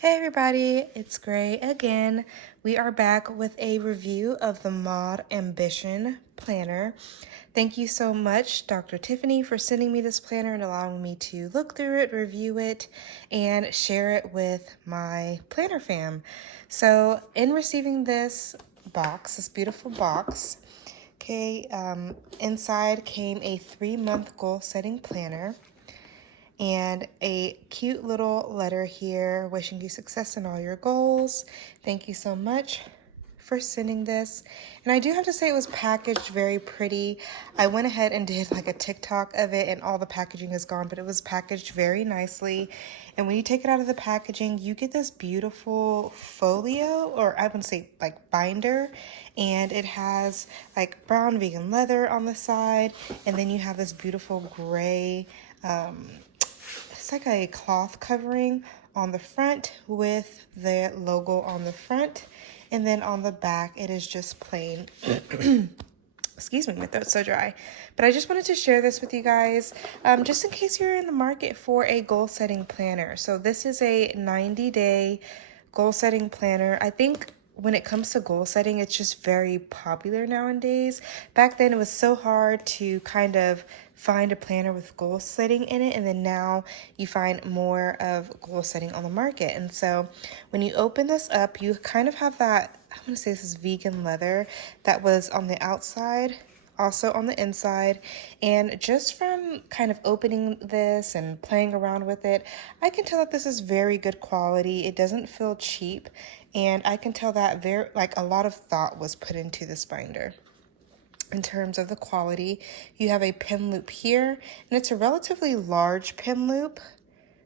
Hey everybody, it's Gray again. We are back with a review of the ModAmbition planner. Thank you so much, Dr. Tiffany, for sending me this planner and allowing me to look through it, review it, and share it with my planner fam. So, in receiving this box, this beautiful box, inside came a 3-month goal setting planner and a cute little letter here wishing you success in all your goals. Thank you so much for sending this. And I do have to say it was packaged very pretty. I went ahead and did like a TikTok of it and all the packaging is gone, but it was packaged very nicely. And when you take it out of the packaging, you get this beautiful folio, or I wouldn't say like binder, and it has like brown vegan leather on the side, and then you have this beautiful gray it's like a cloth covering on the front with the logo on the front, and then on the back it is just plain. Excuse me, my throat's so dry. But I just wanted to share this with you guys, just in case you're in the market for a goal setting planner. So this is a 90-day goal setting planner. I think when it comes to goal setting, it's just very popular nowadays. Back then, it was so hard to kind of find a planner with goal setting in it, and then now you find more of goal setting on the market. And so when you open this up, you kind of have that, I'm going to say this is vegan leather that was on the outside, also on the inside. And just from kind of opening this and playing around with it, I can tell that this is very good quality. It doesn't feel cheap, and I can tell that a lot of thought was put into this binder. In terms of the quality, you have a pin loop here, and it's a relatively large pin loop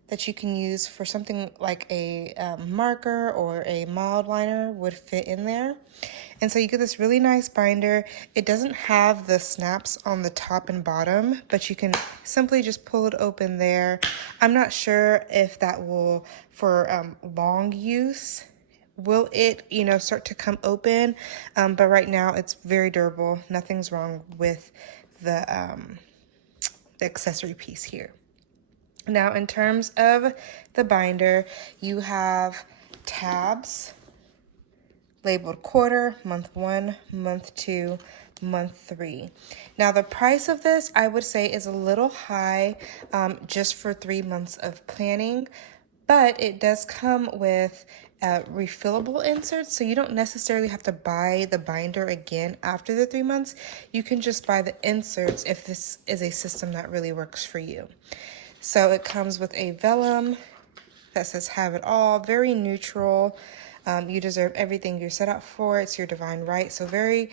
that you can use for something like a marker or a mild liner would fit in there. And so you get this really nice binder. It doesn't have the snaps on the top and bottom, but you can simply just pull it open there. I'm not sure if that will, for long use, will it, start to come open, but right now it's very durable. Nothing's wrong with the accessory piece here. Now, in terms of the binder, you have tabs labeled quarter, month 1, month 2, month 3. Now, the price of this, I would say, is a little high just for 3 months of planning, but it does come with refillable inserts, so you don't necessarily have to buy the binder again after the 3 months. You can just buy the inserts if this is a system that really works for you. So it comes with a vellum that says have it all, very neutral. You deserve everything you're set up for. It's your divine right. So it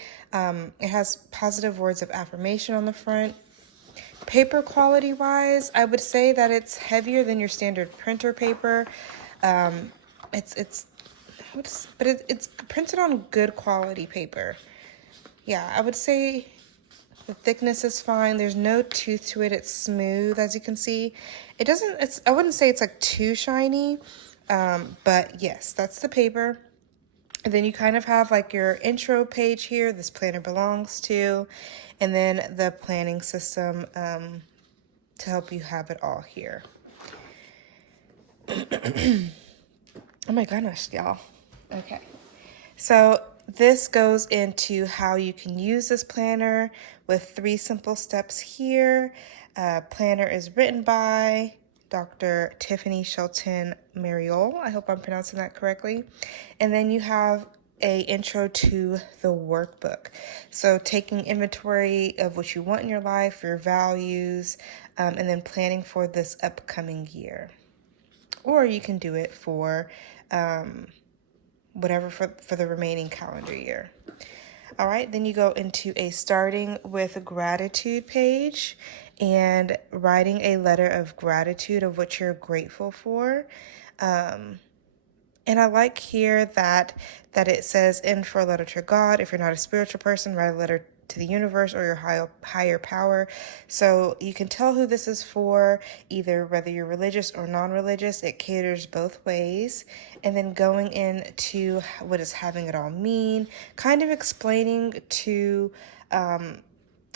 has positive words of affirmation on the front. Paper quality wise, I would say that it's heavier than your standard printer paper. It's printed on good quality paper. Yeah, I would say the thickness is fine. There's no tooth to it. It's smooth, as you can see. I wouldn't say it's like too shiny, but yes, that's the paper. And then you kind of have like your intro page here, this planner belongs to, and then the planning system to help you have it all here. Oh my goodness, y'all. Okay. So this goes into how you can use this planner with 3 simple steps here. Planner is written by Dr. Tiffany Shelton Mariol. I hope I'm pronouncing that correctly. And then you have a intro to the workbook. So taking inventory of what you want in your life, your values, and then planning for this upcoming year. Or you can do it for whatever for the remaining calendar year. All right, then you go into a starting with gratitude page and writing a letter of gratitude of what you're grateful for. And I like here that it says, "In for a letter to God." If you're not a spiritual person, write a letter to the universe or your higher power. So you can tell who this is for, either whether you're religious or non-religious. It caters both ways. And then going into what does having it all mean, kind of explaining to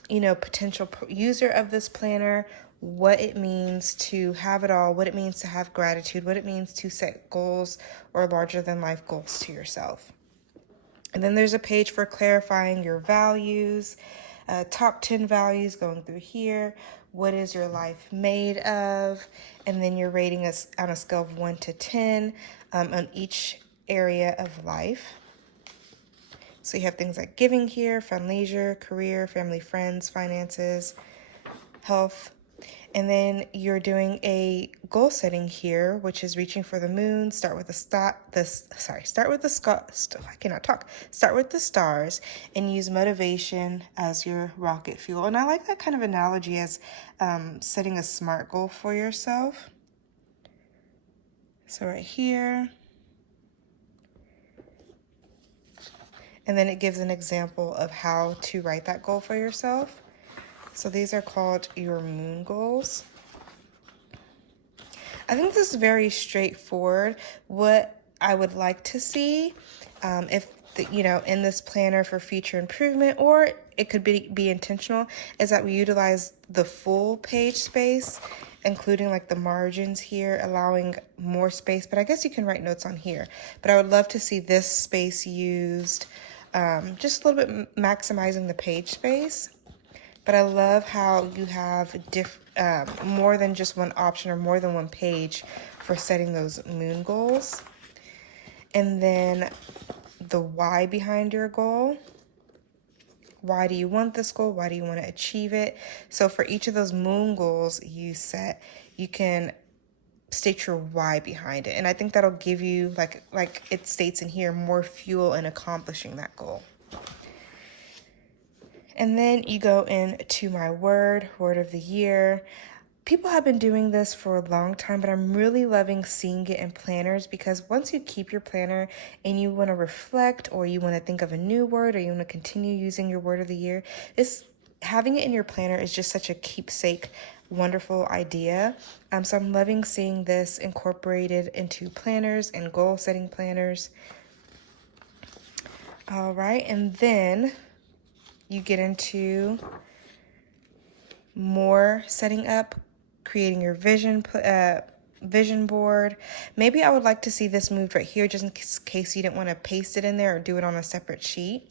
potential user of this planner what it means to have it all, what it means to have gratitude, what it means to set goals or larger than life goals to yourself. And then there's a page for clarifying your values, top 10 values going through here. What is your life made of? And then you're rating us on a scale of 1 to 10 on each area of life. So you have things like giving here, fun, leisure, career, family, friends, finances, health. And then you're doing a goal setting here, which is reaching for the moon. Start with the stars, and use motivation as your rocket fuel. And I like that kind of analogy as setting a SMART goal for yourself. So right here. And then it gives an example of how to write that goal for yourself. So these are called your moon goals. I think this is very straightforward. What I would like to see, in this planner for future improvement, or it could be intentional, is that we utilize the full page space, including like the margins here, allowing more space. But I guess you can write notes on here. But I would love to see this space used, just a little bit maximizing the page space. But I love how you have more than just one option or more than one page for setting those moon goals. And then the why behind your goal. Why do you want this goal? Why do you want to achieve it? So for each of those moon goals you set, you can state your why behind it. And I think that'll give you, like it states in here, more fuel in accomplishing that goal. And then you go into my word of the year. People have been doing this for a long time, but I'm really loving seeing it in planners, because once you keep your planner and you want to reflect, or you want to think of a new word, or you want to continue using your word of the year, having it in your planner is just such a keepsake, wonderful idea. So I'm loving seeing this incorporated into planners and goal setting planners. All right, and then you get into more setting up, creating your vision board. Maybe I would like to see this moved right here, just in case you didn't want to paste it in there or do it on a separate sheet.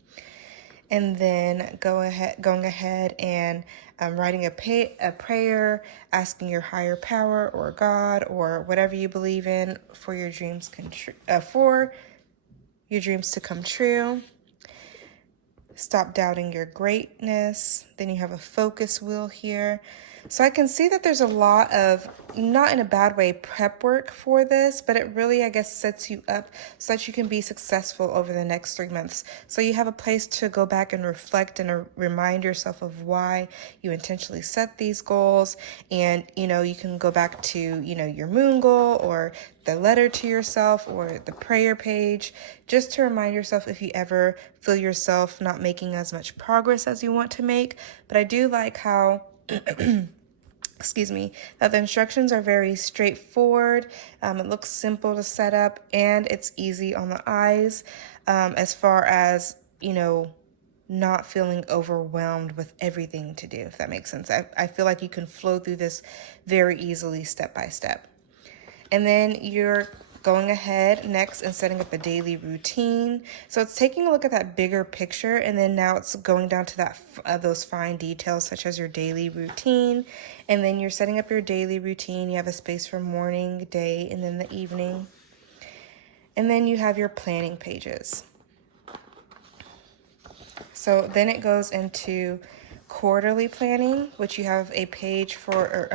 And then going ahead and writing a prayer, asking your higher power or God or whatever you believe in for your dreams to come true. Stop doubting your greatness. Then you have a focus wheel here. So I can see that there's a lot of, not in a bad way, prep work for this, but it really, I guess, sets you up so that you can be successful over the next 3 months. So you have a place to go back and reflect and remind yourself of why you intentionally set these goals. And, you can go back to, your moon goal or the letter to yourself or the prayer page, just to remind yourself if you ever feel yourself not making as much progress as you want to make. But I do like how that the instructions are very straightforward. It looks simple to set up, and it's easy on the eyes, as far as, not feeling overwhelmed with everything to do, if that makes sense. I feel like you can flow through this very easily, step by step. And then you're going ahead next and setting up a daily routine. So it's taking a look at that bigger picture, and then now it's going down to those fine details, such as your daily routine. And then you're setting up your daily routine. You have a space for morning, day, and then the evening. And then you have your planning pages. So then it goes into quarterly planning, which you have a page for,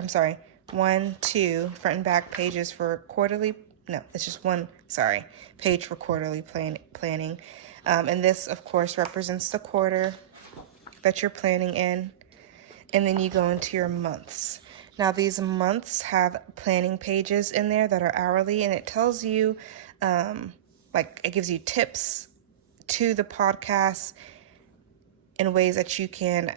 1, 2 front and back pages for quarterly. No, it's just one, page for quarterly planning. And this, of course, represents the quarter that you're planning in. And then you go into your months. Now, these months have planning pages in there that are hourly, and it tells you, it gives you tips to the podcast in ways that you can,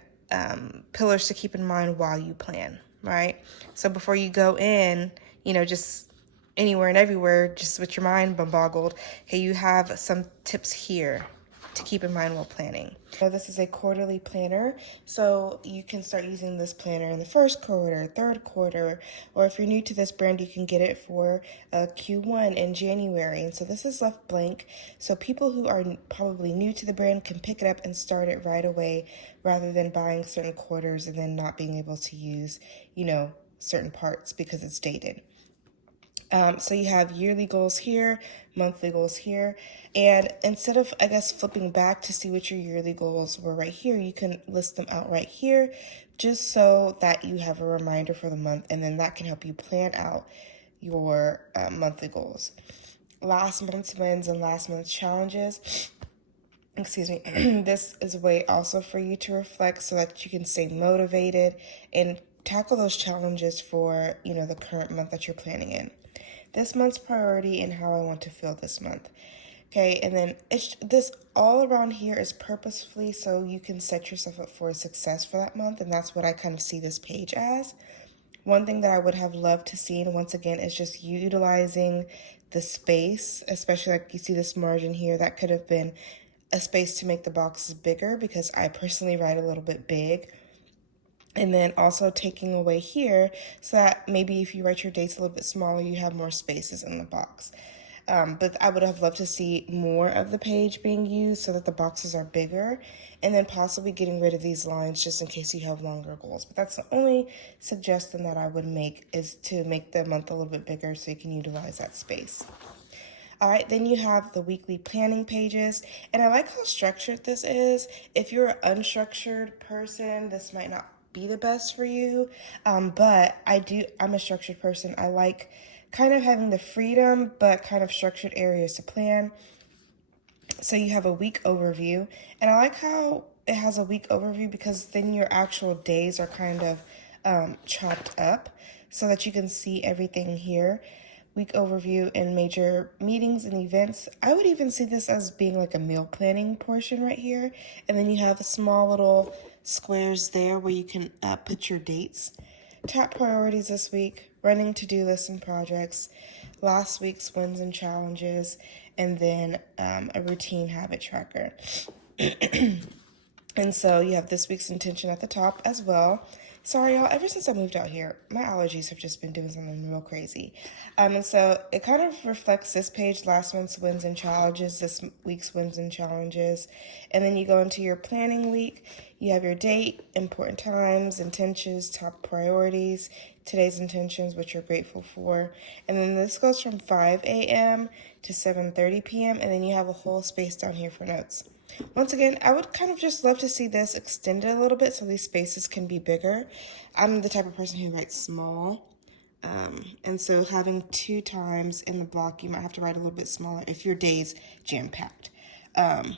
pillars to keep in mind while you plan, right? So before you go in, just anywhere and everywhere, just with your mind boggled, hey, you have some tips here to keep in mind while planning. So this is a quarterly planner, so you can start using this planner in the first quarter, third quarter, or if you're new to this brand, you can get it for Q1 in January. And so this is left blank, so people who are probably new to the brand can pick it up and start it right away, rather than buying certain quarters and then not being able to use, certain parts because it's dated. So you have yearly goals here, monthly goals here, and instead of, flipping back to see what your yearly goals were right here, you can list them out right here, just so that you have a reminder for the month, and then that can help you plan out your monthly goals. Last month's wins and last month's challenges. Excuse me. This is a way also for you to reflect so that you can stay motivated and tackle those challenges for, the current month that you're planning in. This month's priority and how I want to feel this month. Okay, and then this all around here is purposefully so you can set yourself up for success for that month, and that's what I kind of see this page as. One thing that I would have loved to see, and once again, is just utilizing the space, especially like you see this margin here, that could have been a space to make the boxes bigger because I personally write a little bit big. And then also taking away here so that maybe if you write your dates a little bit smaller, you have more spaces in the box. But I would have loved to see more of the page being used so that the boxes are bigger, and then possibly getting rid of these lines just in case you have longer goals. But that's the only suggestion that I would make, is to make the month a little bit bigger so you can utilize that space. All right, then you have the weekly planning pages, and I like how structured this is. If you're an unstructured person, this might not be the best for you, but I'm a structured person. I like kind of having the freedom, but kind of structured areas to plan. So you have a week overview, and I like how it has a week overview because then your actual days are kind of chopped up so that you can see everything here. Week overview and major meetings and events. I would even see this as being like a meal planning portion right here. And then you have small little squares there where you can put your dates. Top priorities this week, running to-do lists and projects, last week's wins and challenges, and then a routine habit tracker. And so you have this week's intention at the top as well. Sorry, y'all, ever since I moved out here, my allergies have just been doing something real crazy. And so it kind of reflects this page, last month's wins and challenges, this week's wins and challenges. And then you go into your planning week. You have your date, important times, intentions, top priorities, today's intentions, what you're grateful for. And then this goes from 5 a.m. to 7:30 p.m. And then you have a whole space down here for notes. Once again, I would kind of just love to see this extended a little bit so these spaces can be bigger. I'm the type of person who writes small. And so having 2 times in the block, you might have to write a little bit smaller if your day's jam-packed. And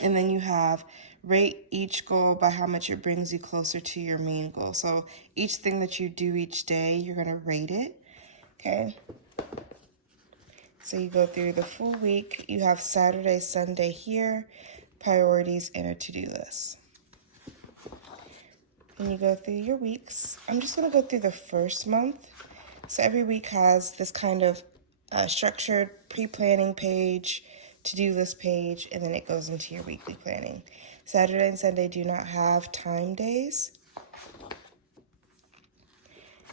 then you have rate each goal by how much it brings you closer to your main goal. So each thing that you do each day, you're going to rate it. Okay. So you go through the full week. You have Saturday, Sunday here, priorities, and a to-do list. And you go through your weeks. I'm just going to go through the first month. So every week has this kind of structured pre-planning page, to-do list page, and then it goes into your weekly planning. Saturday and Sunday do not have time days.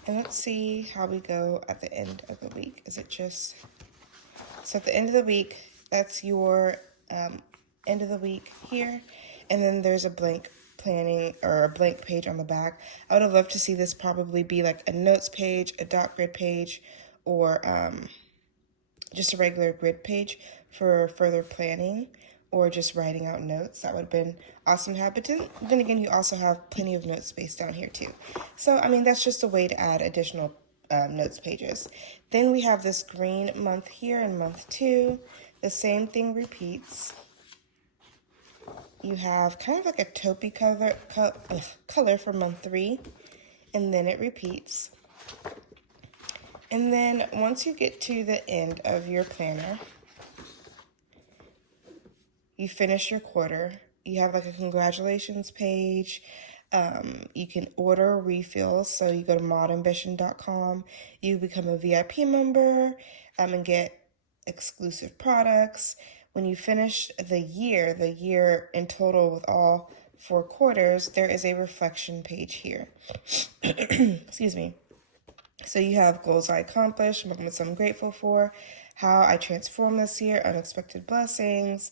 And let's see how we go at the end of the week. Is it just... So at the end of the week, that's your end of the week here. And then there's a blank planning or a blank page on the back. I would have loved to see this probably be like a notes page, a dot grid page, or just a regular grid page for further planning or just writing out notes. That would have been awesome to have. But then again, you also have plenty of note space down here too. So, I mean, that's just a way to add additional notes pages. Then we have this green month here in month 2. The same thing repeats. You have kind of like a taupey color for month 3, and then it repeats. And then once you get to the end of your planner, you finish your quarter. You have like a congratulations page. You can order refills. So you go to ModAmbition.com. You become a VIP member and get exclusive products. when you finish the year in total with all 4 quarters, there is a reflection page here. Excuse me. So you have goals I accomplished, moments I'm grateful for, how I transformed this year, unexpected blessings,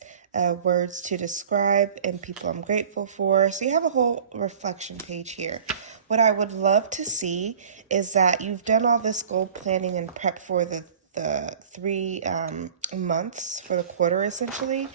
words to describe, and people I'm grateful for. So you have a whole reflection page here. What I would love to see is that you've done all this goal planning and prep for the 3 months for the quarter, essentially.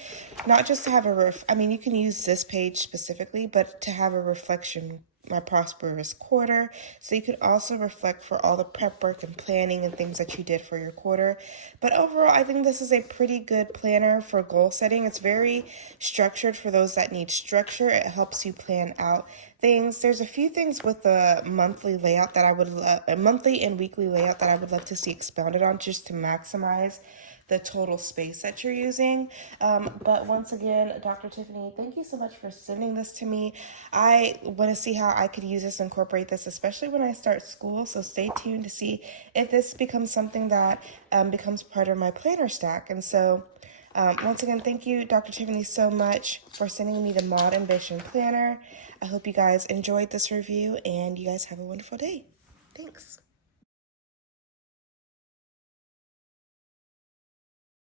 Not just to have you can use this page specifically, but to have a reflection, my prosperous quarter. So you can also reflect for all the prep work and planning and things that you did for your quarter. But overall, I think this is a pretty good planner for goal setting. It's very structured for those that need structure. It helps you plan out things. There's a few things with the monthly layout that I would monthly and weekly layout that I would love to see expounded on, just to maximize the total space that you're using. But once again, Dr. Tiffany, thank you so much for sending this to me. I want to see how I could use this, incorporate this, especially when I start school. So stay tuned to see if this becomes something that becomes part of my planner stack. And so once again, thank you, Dr. Tiffany, so much for sending me the ModAmbition planner. I hope you guys enjoyed this review, and you guys have a wonderful day. Thanks.